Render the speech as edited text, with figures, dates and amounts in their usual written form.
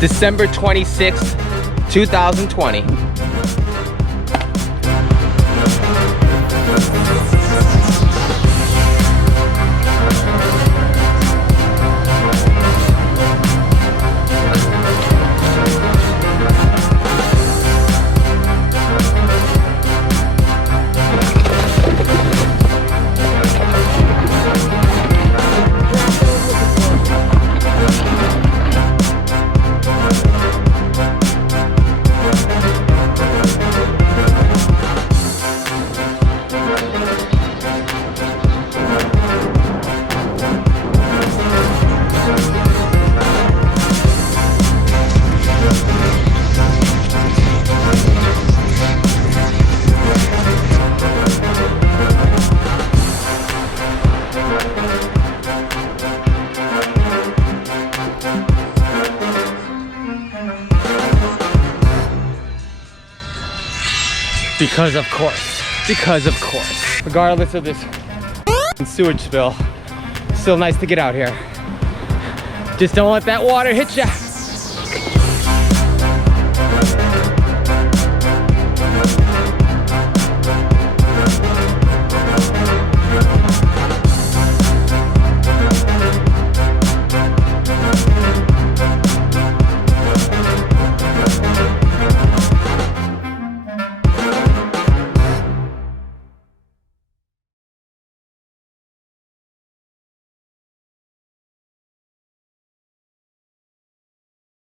December 26th, 2020. Because of course, regardless of this sewage spill, still nice to get out here. Just don't let that water hit ya.